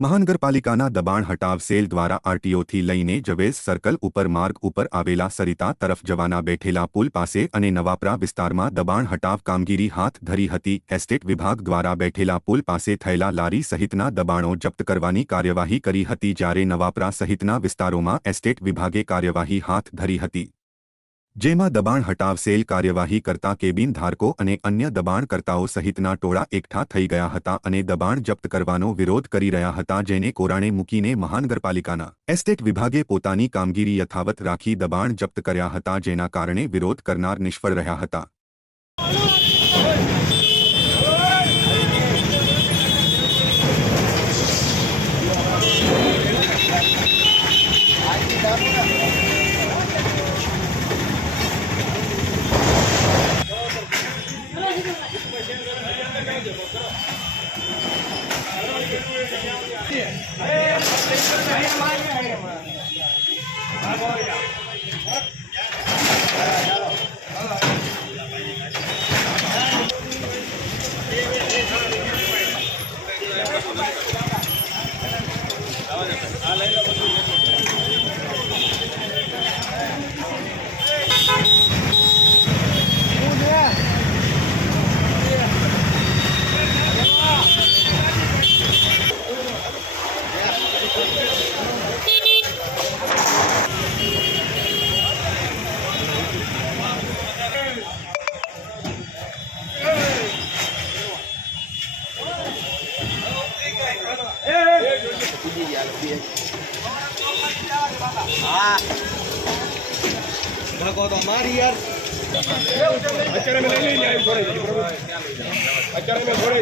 મહાનગરપાલિકાના દબાણ હટાવ સેલ દ્વારા આરટીઓથી લઈને જવેસ સર્કલ ઉપર માર્ગ ઉપર આવેલા સરિતા તરફ જવાના બેઠેલા પુલ પાસે અને નવાપરા વિસ્તારમાં દબાણ હટાવ કામગીરી હાથ ધરી હતી। એસ્ટેટ વિભાગ દ્વારા બેઠેલા પુલ પાસે થયેલા લારી સહિતના દબાણો જપ્ત કરવાની કાર્યવાહી કરી હતી, જ્યારે નવાપરા સહિતના વિસ્તારોમાં એસ્ટેટ વિભાગે કાર્યવાહી હાથ ધરી હતી, જેમાં દબાણ હટાવ સેલ કાર્યવાહી કરતા કેબિન ધારકો અને અન્ય દબાણકર્તાઓ સહિતના ટોળા એકઠા થઈ ગયા હતા અને દબાણ જપ્ત કરવાનો વિરોધ કરી રહ્યા હતા, જેને કોરાણે મૂકીને મહાનગરપાલિકાના એસ્ટેટ વિભાગે પોતાની કામગીરી યથાવત રાખી દબાણ જપ્ત કર્યા હતા, જેના કારણે વિરોધ કરનાર નિષ્ફળ રહ્યા હતા। भागो तो मार यार अचार में नहीं ले छोड़े अचार में छोड़े